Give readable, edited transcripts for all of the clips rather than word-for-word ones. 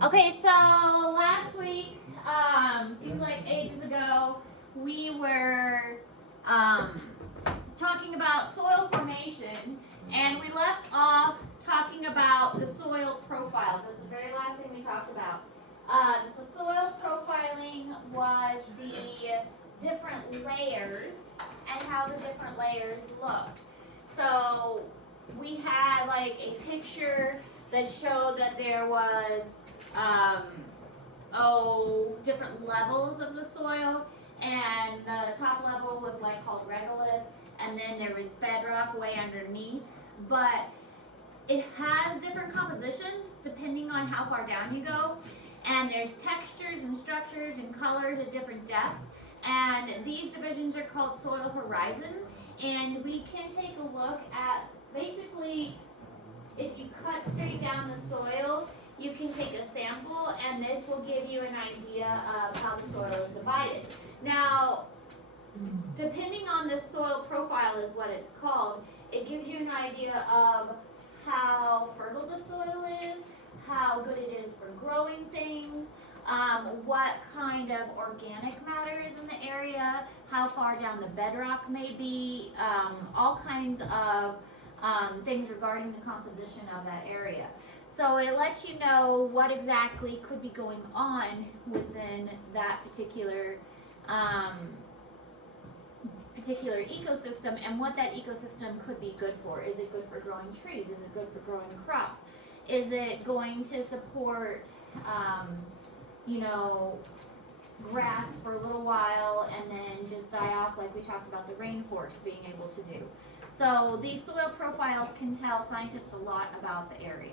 Okay, so last week, seems like ages ago, we were talking about soil formation, and we left off talking about the soil profiles. That's the very last thing we talked about. So soil profiling was the different layers and how the different layers looked. So we had like a picture that showed that there was different levels of the soil, and the top level was like called regolith, and then there was bedrock way underneath. But it has different compositions depending on how far down you go, and there's textures and structures and colors at different depths, and these divisions are called soil horizons. And we can take a look at basically, if you cut straight down the soil, you can take a sample, and this will give you an idea of how the soil is divided. Now, depending on the soil profile is what it's called, it gives you an idea of how fertile the soil is, how good it is for growing things, what kind of organic matter is in the area, how far down the bedrock may be, all kinds of things regarding the composition of that area. So it lets you know what exactly could be going on within that particular ecosystem, and what that ecosystem could be good for. Is it good for growing trees? Is it good for growing crops? Is it going to support, grass for a little while and then just die off, like we talked about the rainforest being able to do? So these soil profiles can tell scientists a lot about the area.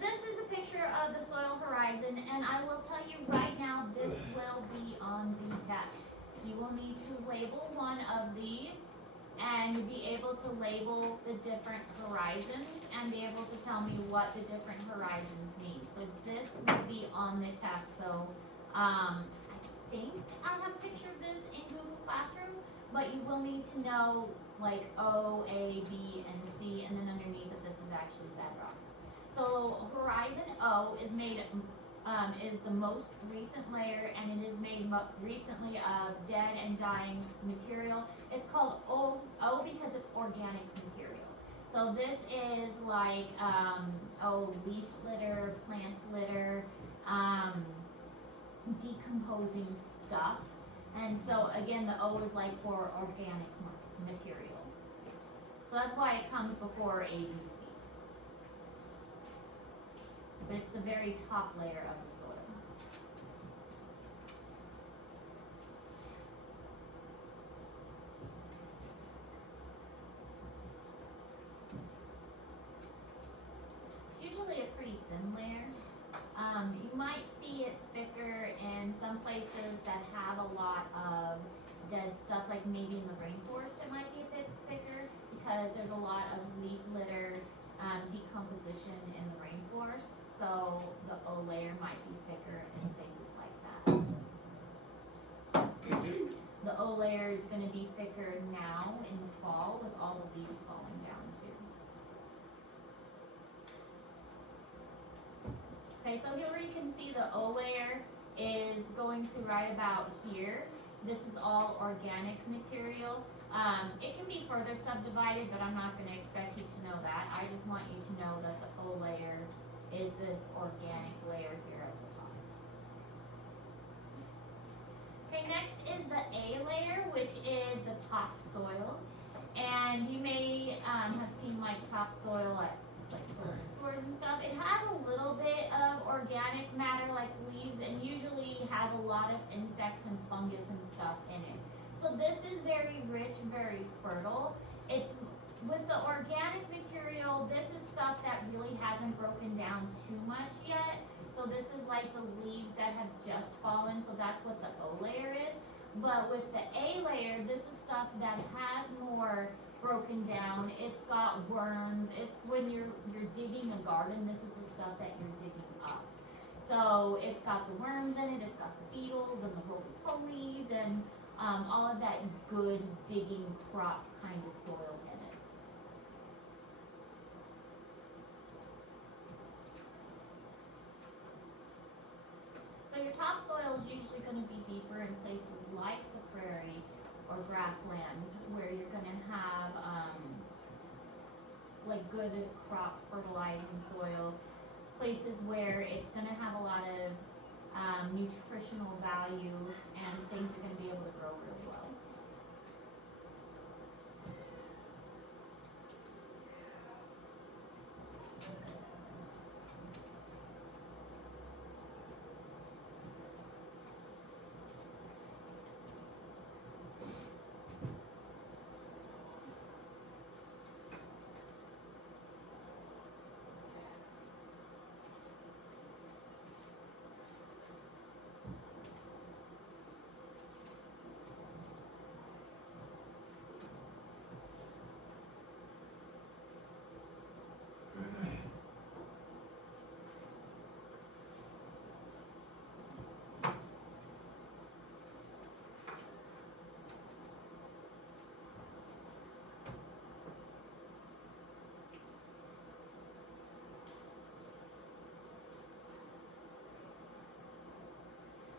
This is a picture of the soil horizon, and I will tell you right now, this will be on the test. You will need to label one of these, and be able to label the different horizons, and be able to tell me what the different horizons mean. So this will be on the test. So I think I have a picture of this in Google Classroom, but you will need to know like O, A, B, and C, and then underneath that this is actually bedrock. So horizon O is made is the most recent layer, and it is made recently of dead and and dying material. It's called O because it's organic material. So this is like, leaf litter, plant litter, decomposing stuff. And so again, the O is like for organic material. So that's why it comes before A, B, C. But it's the very top layer of the soil. It's usually a pretty thin layer. You might see it thicker in some places that have a lot of dead stuff, like maybe in the rainforest it might be a bit thicker because there's a lot of leaf litter decomposition in the rainforest. So the O layer might be thicker in places like that. The O layer is going to be thicker now in the fall with all the leaves falling down too. Okay, so here you can see the O layer is going to right about here. This is all organic material. It can be further subdivided, but I'm not going to expect you to know that. I just want you to know that the O layer is this organic layer here at the top. Okay, next is the A layer, which is the topsoil. And you may have seen like topsoil at like soil stores and stuff. It has a little bit of organic matter like leaves and usually has a lot of insects and fungus and stuff in it. So this is very rich, very fertile. It's with the organic material, this is stuff that really hasn't broken down too much yet. So this is like the leaves that have just fallen, so that's what the O layer is. But with the A layer, this is stuff that has more broken down. It's got worms. It's when you're digging a garden, this is the stuff that you're digging up. So it's got the worms in it, it's got the beetles and the roly-polies and all of that good digging crop kind of soil in it. So your topsoil is usually going to be deeper in places like the prairie or grasslands where you're going to have like good crop fertilizing soil, places where it's going to have a lot of nutritional value and things are going to be able to grow really well.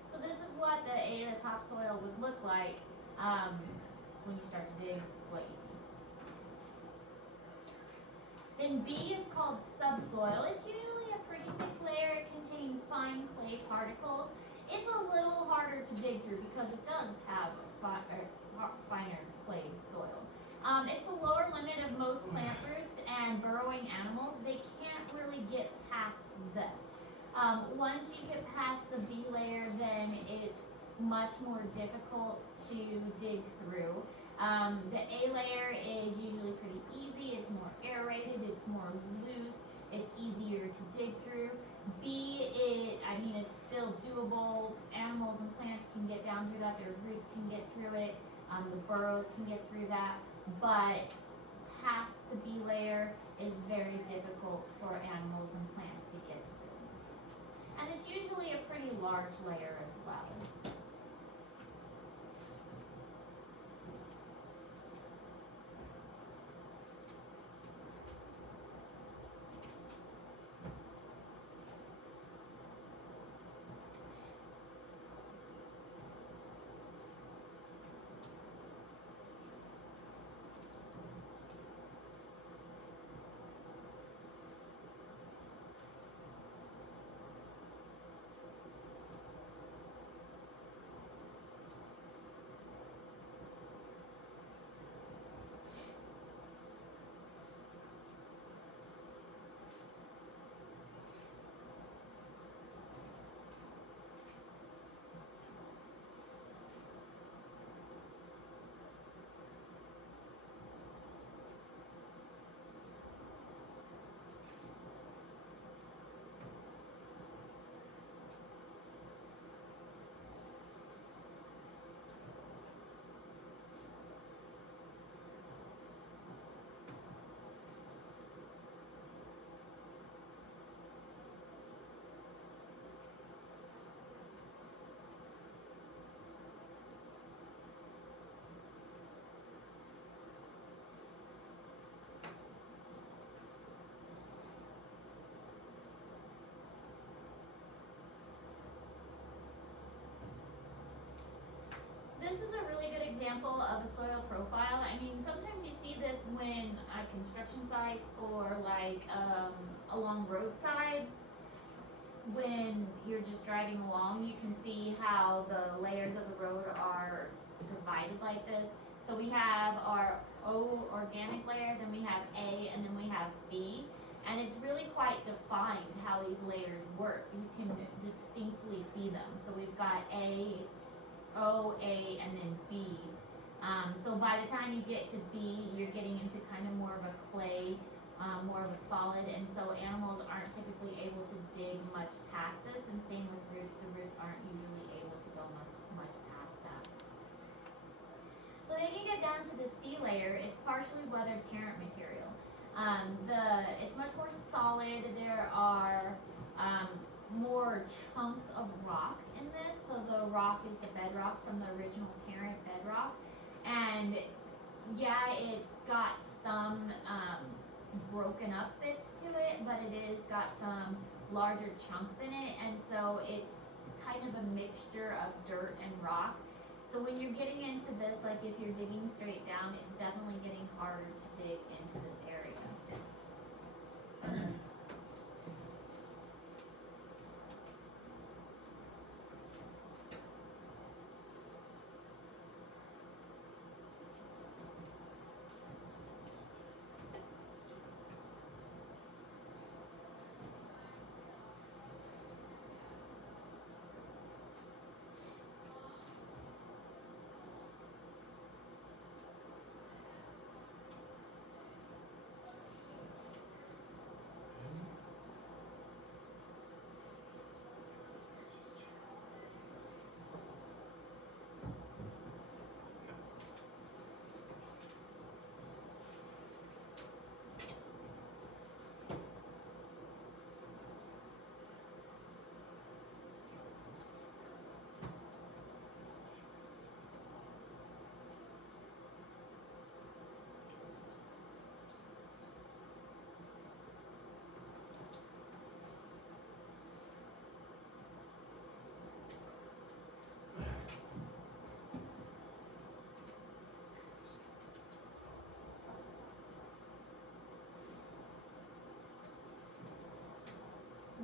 So this is what the topsoil would look like. So when you start to dig, it's what you see. Then B is called subsoil. It's usually a pretty thick layer. It contains fine clay particles. It's a little harder to dig through because it does have finer clay soil. It's the lower limit of most plant roots and burrowing animals. They can't really get past this. Once you get past the B layer, then it's much more difficult to dig through. The A layer is usually pretty easy. It's more aerated. It's more loose. It's easier to dig through. B, it's still doable. Animals and plants can get down through that. Their roots can get through it. The burrows can get through that. But past the B layer is very difficult for animals and plants to get through. And it's usually a pretty large layer as well. this is a really good example of a soil profile. I mean, sometimes you see this when at construction sites or like along roadsides. When you're just driving along, you can see how the layers of the road are divided like this. So we have our O organic layer, then we have A, and then we have B. And it's really quite defined how these layers work. You can distinctly see them. So we've got A, O, A, and then B. So by the time you get to B, you're getting into kind of more of a clay, more of a solid, and so animals aren't typically able to dig much past this, and same with roots. The roots aren't usually able to go much past that. So then you get down to the C layer. It's partially weathered parent material. It's much more solid. There are more chunks of rock in this. So the rock is the bedrock from the original parent bedrock. And yeah, it's got some broken up bits to it, but it is got some larger chunks in it. And so it's kind of a mixture of dirt and rock. So when you're getting into this, like if you're digging straight down, it's definitely getting harder to dig into this area.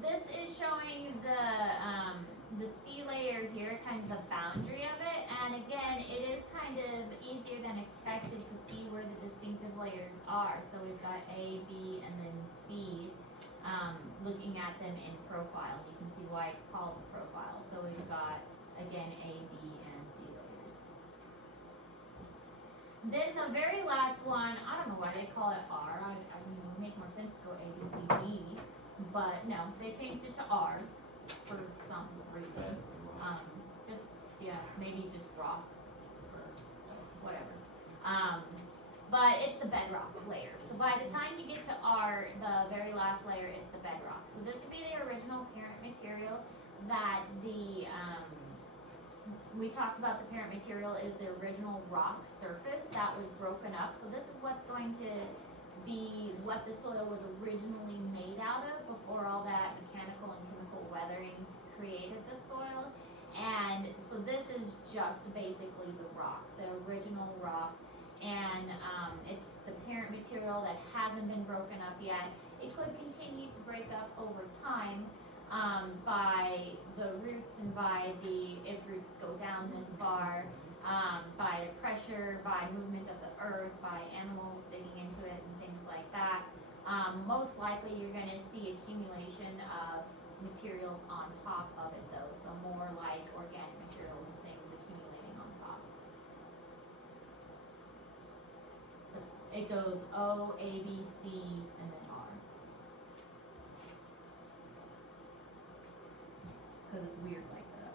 This is showing the C layer here, kind of the boundary of it, and again, it is kind of easier than expected to see where the distinctive layers are. So we've got A, B, and then C, looking at them in profile. You can see why it's called the profile. So we've got, again, A, B, and C layers. Then the very last one, I don't know why they call it R. I mean, it would make more sense to go A, B, C, D. But no, they changed it to R for some reason. Just, yeah, maybe just rock or whatever. But it's the bedrock layer. So by the time you get to R, the very last layer is the bedrock. So this would be the original parent material that we talked about. The parent material is the original rock surface that was broken up. So this is what's going to be what the soil was originally made out of before all that mechanical and chemical weathering created the soil. And so this is just basically the rock, the original rock, and it's the parent material that hasn't been broken up yet. It could continue to break up over time by the roots and by if roots go down this far, by pressure, by movement of the earth, by animals digging into it and things like that. Most likely you're going to see accumulation of materials on top of it though, so more like organic materials and things accumulating on top. It goes O, A, B, C, and then R. Because it's weird like that.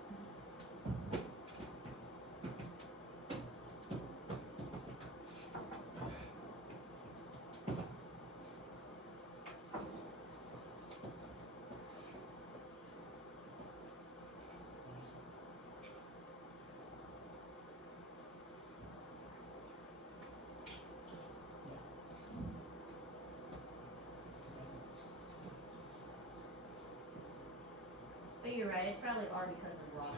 But you're right, it's probably R because of rock.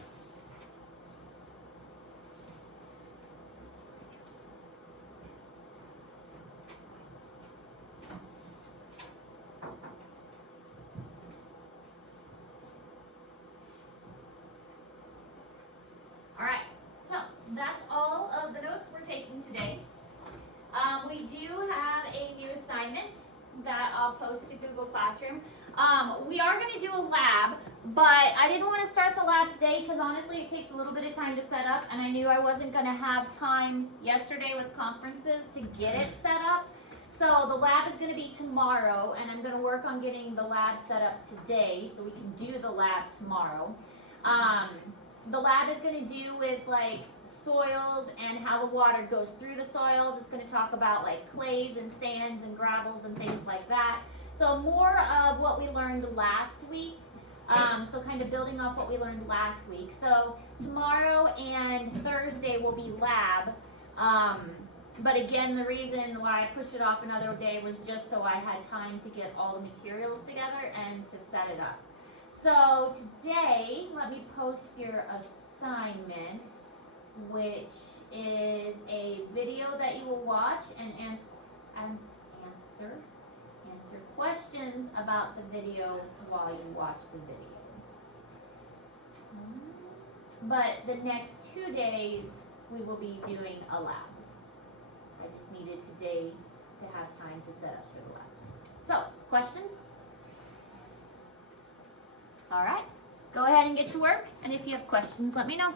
I'll post to Google Classroom. We are going to do a lab, but I didn't want to start the lab today because honestly it takes a little bit of time to set up, and I knew I wasn't going to have time yesterday with conferences to get it set up. So the lab is going to be tomorrow, and I'm going to work on getting the lab set up today so we can do the lab tomorrow. The lab is going to do with like soils and how the water goes through the soils. It's going to talk about like clays and sands and gravels and things like that. So more of what we learned last week. So kind of building off what we learned last week. So tomorrow and Thursday will be lab. But again, the reason why I pushed it off another day was just so I had time to get all the materials together and to set it up. So today, let me post your assignment, which is a video that you will watch and answer questions about the video while you watch the video. But the next 2 days, we will be doing a lab. I just needed today to have time to set up for the lab. So, questions? All right, go ahead and get to work, and if you have questions, let me know.